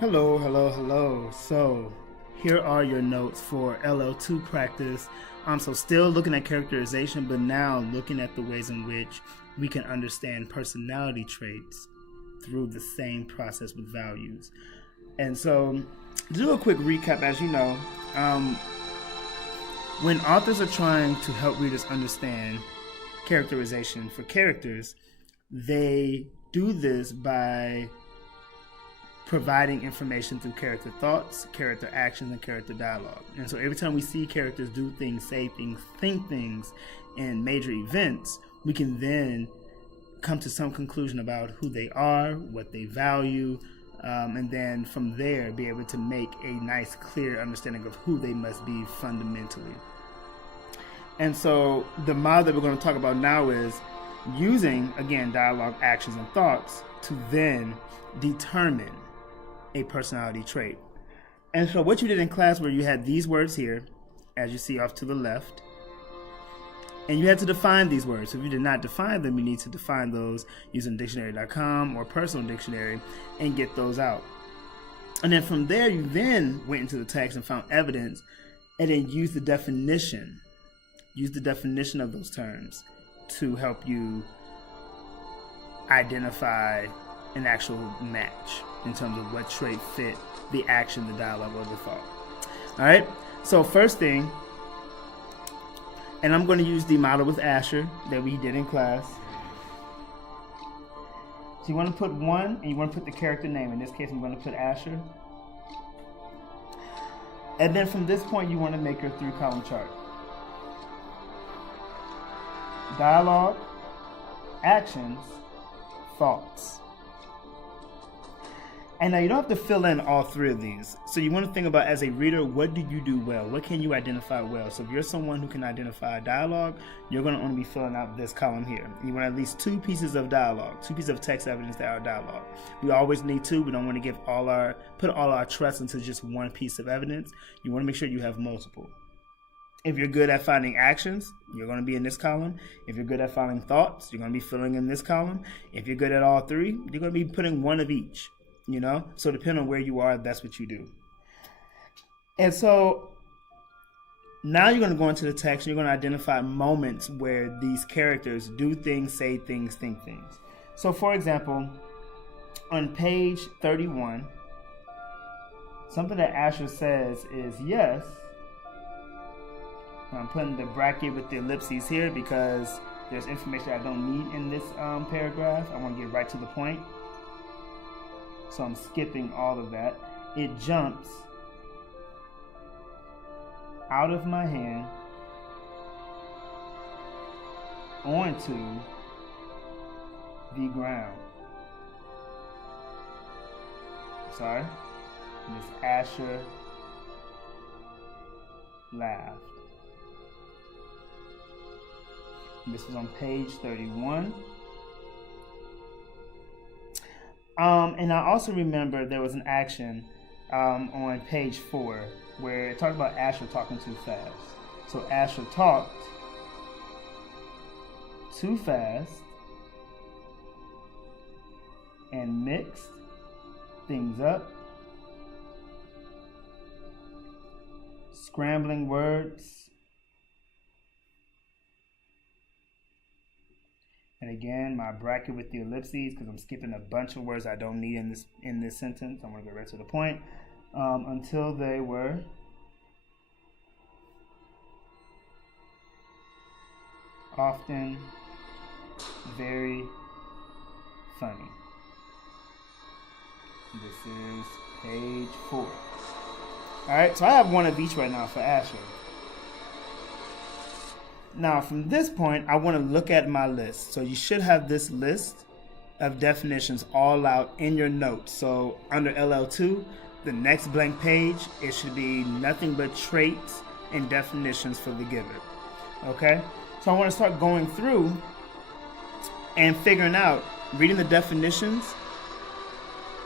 Hello, hello, hello. So, here are your notes for LL2 practice. So still looking at characterization, but now looking at the ways in which we can understand personality traits through the same process with values. And so, to do a quick recap, as you know, when authors are trying to help readers understand characterization for characters, they do this by providing information through character thoughts, character actions, and character dialogue. And so every time we see characters do things, say things, think things in major events, we can then come to some conclusion about who they are, what they value, and then from there be able to make a nice, clear understanding of who they must be fundamentally. And so the model that we're going to talk about now is using, again, dialogue, actions, and thoughts to then determine a personality trait. And so what you did in class where you had these words here, as you see off to the left, and you had to define these words. So if you did not define them, you need to define those using dictionary.com or personal dictionary and get those out. And then from there, you then went into the text and found evidence and then used the definition. Use the definition of those terms to help you identify an actual match in terms of what trait fit the action, the dialogue, or the thought. All right, so first thing, and I'm going to use the model with Asher that we did in class. So you want to put one, and you want to put the character name. In this case, I'm going to put Asher. And then from this point, you want to make your 3-column chart. Dialogue, actions, thoughts. And now you don't have to fill in all 3 of these. So you want to think about, as a reader, what do you do well? What can you identify well? So if you're someone who can identify dialogue, you're going to only be filling out this column here. You want at least 2 pieces of dialogue, 2 pieces of text evidence that are dialogue. We always need 2. We don't want to put all our trust into just one piece of evidence. You want to make sure you have multiple. If you're good at finding actions, you're going to be in this column. If you're good at finding thoughts, you're going to be filling in this column. If you're good at all 3, you're going to be putting 1 of each. So depending on where you are, that's what you do. And so now you're going to go into the text and you're going to identify moments where these characters do things, say things, think things. So for example, on page 31, something that Asher says is yes. I'm putting the bracket with the ellipses here because there's information I don't need in this paragraph. I want to get right to the point. So I'm skipping all of that. It jumps out of my hand onto the ground. Sorry. Miss Asher laughed. This was on page 31. And I also remember there was an action on page 4 where it talked about Asher talking too fast. So Asher talked too fast and mixed things up, scrambling words. And again, my bracket with the ellipses, because I'm skipping a bunch of words I don't need in this sentence. I'm going to go right to the point. Until they were often very funny. This is page 4. All right, so I have 1 of each right now for Asher. Now, from this point, I want to look at my list. So you should have this list of definitions all out in your notes. So under LL2, the next blank page, it should be nothing but traits and definitions for the giver. Okay? So I want to start going through and figuring out, reading the definitions.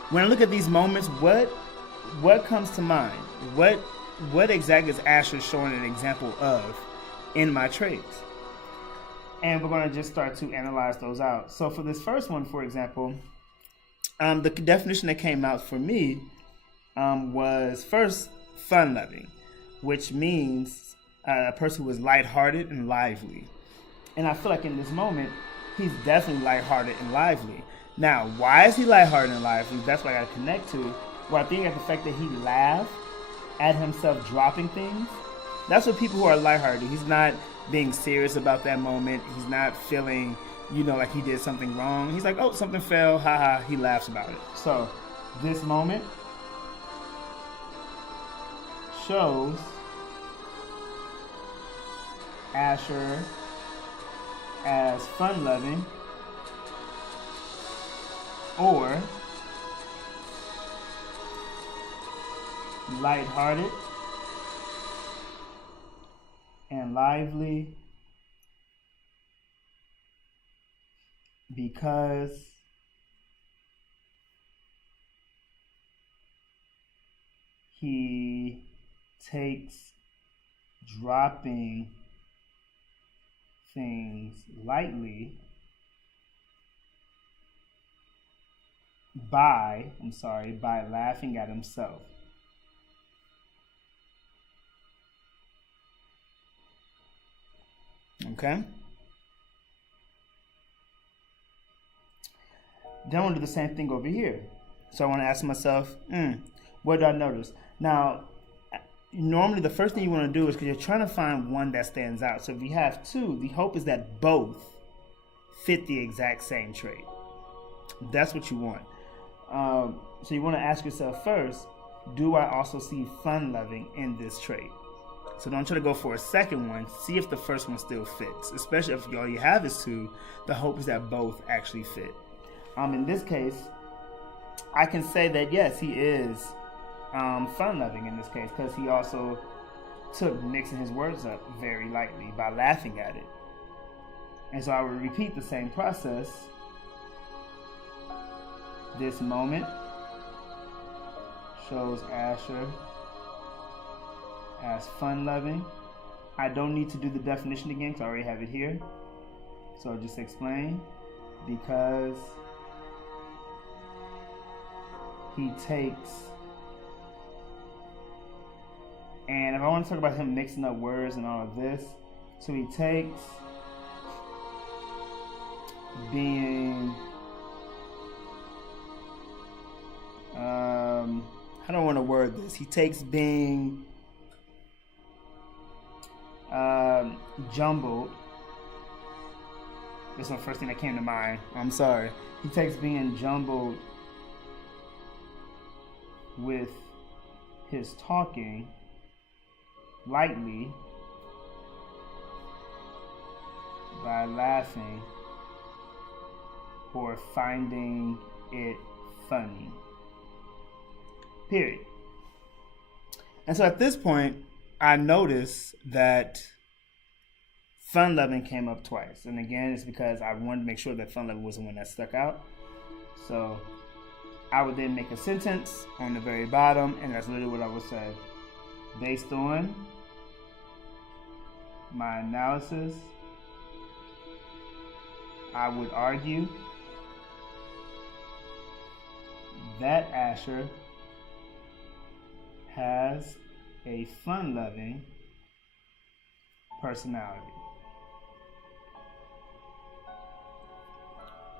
When I look at these moments, what comes to mind? What exactly is Asher showing an example of in my traits? And we're going to just start to analyze those out. So for this first one, for example, the definition that came out for me was first fun-loving, which means a person who is lighthearted and lively. And I feel like in this moment, he's definitely lighthearted and lively. Now, why is he lighthearted and lively? That's what I got to connect to. Well, I think at the fact that he laughed at himself dropping things. That's what people who are lighthearted do. He's not being serious about that moment. He's not feeling, like he did something wrong. He's like, oh, something fell, haha. He laughs about it. So this moment shows Asher as fun-loving or lighthearted and lively because he takes dropping things lightly by laughing at himself. Okay? Then I want to do the same thing over here. So I want to ask myself, what do I notice? Now, normally the first thing you want to do is, because you're trying to find one that stands out. So if you have two, the hope is that both fit the exact same trait. That's what you want. So you want to ask yourself first, do I also see fun-loving in this trait? So don't try to go for a second one. See if the first one still fits. Especially if all you have is two, the hope is that both actually fit. In this case, I can say that yes, he is fun-loving in this case, because he also took mixing his words up very lightly by laughing at it. And so I will repeat the same process. This moment shows Asher as fun-loving. I don't need to do the definition again because I already have it here. So I'll just explain. Because he takes, and if I want to talk about him mixing up words and all of this, so he takes being, I don't want to word this. He takes being jumbled. That's the first thing that came to mind. I'm sorry. He takes being jumbled with his talking lightly by laughing or finding it funny. Period. And so at this point, I noticed that fun-loving came up twice. And again, it's because I wanted to make sure that fun-loving was the one that stuck out. So I would then make a sentence on the very bottom, and that's literally what I would say. Based on my analysis, I would argue that Asher has a fun-loving personality.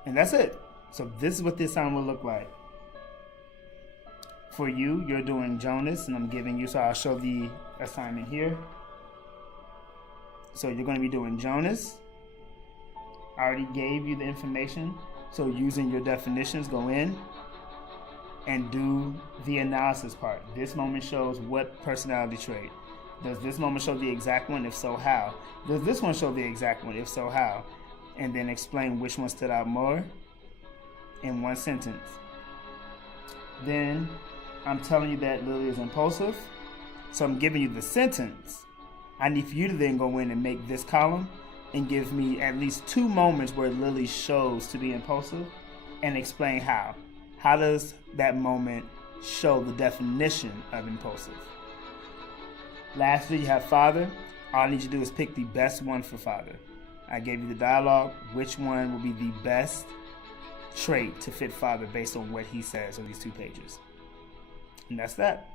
And that's it. So this is what this sound will look like. For you, you're doing Jonas, and I'm giving you, so I'll show the assignment here. So you're going to be doing Jonas. I already gave you the information. So using your definitions, go in and do the analysis part. This moment shows what personality trait. Does this moment show the exact one? If so, how? Does this one show the exact one? If so, how? And then explain which one stood out more in one sentence. Then I'm telling you that Lily is impulsive. So I'm giving you the sentence. I need for you to then go in and make this column and give me at least 2 moments where Lily shows to be impulsive and explain how. How does that moment show the definition of impulsive? Lastly, you have father. All I need you to do is pick the best one for father. I gave you the dialogue. Which one will be the best trait to fit father based on what he says on these 2 pages? And that's that.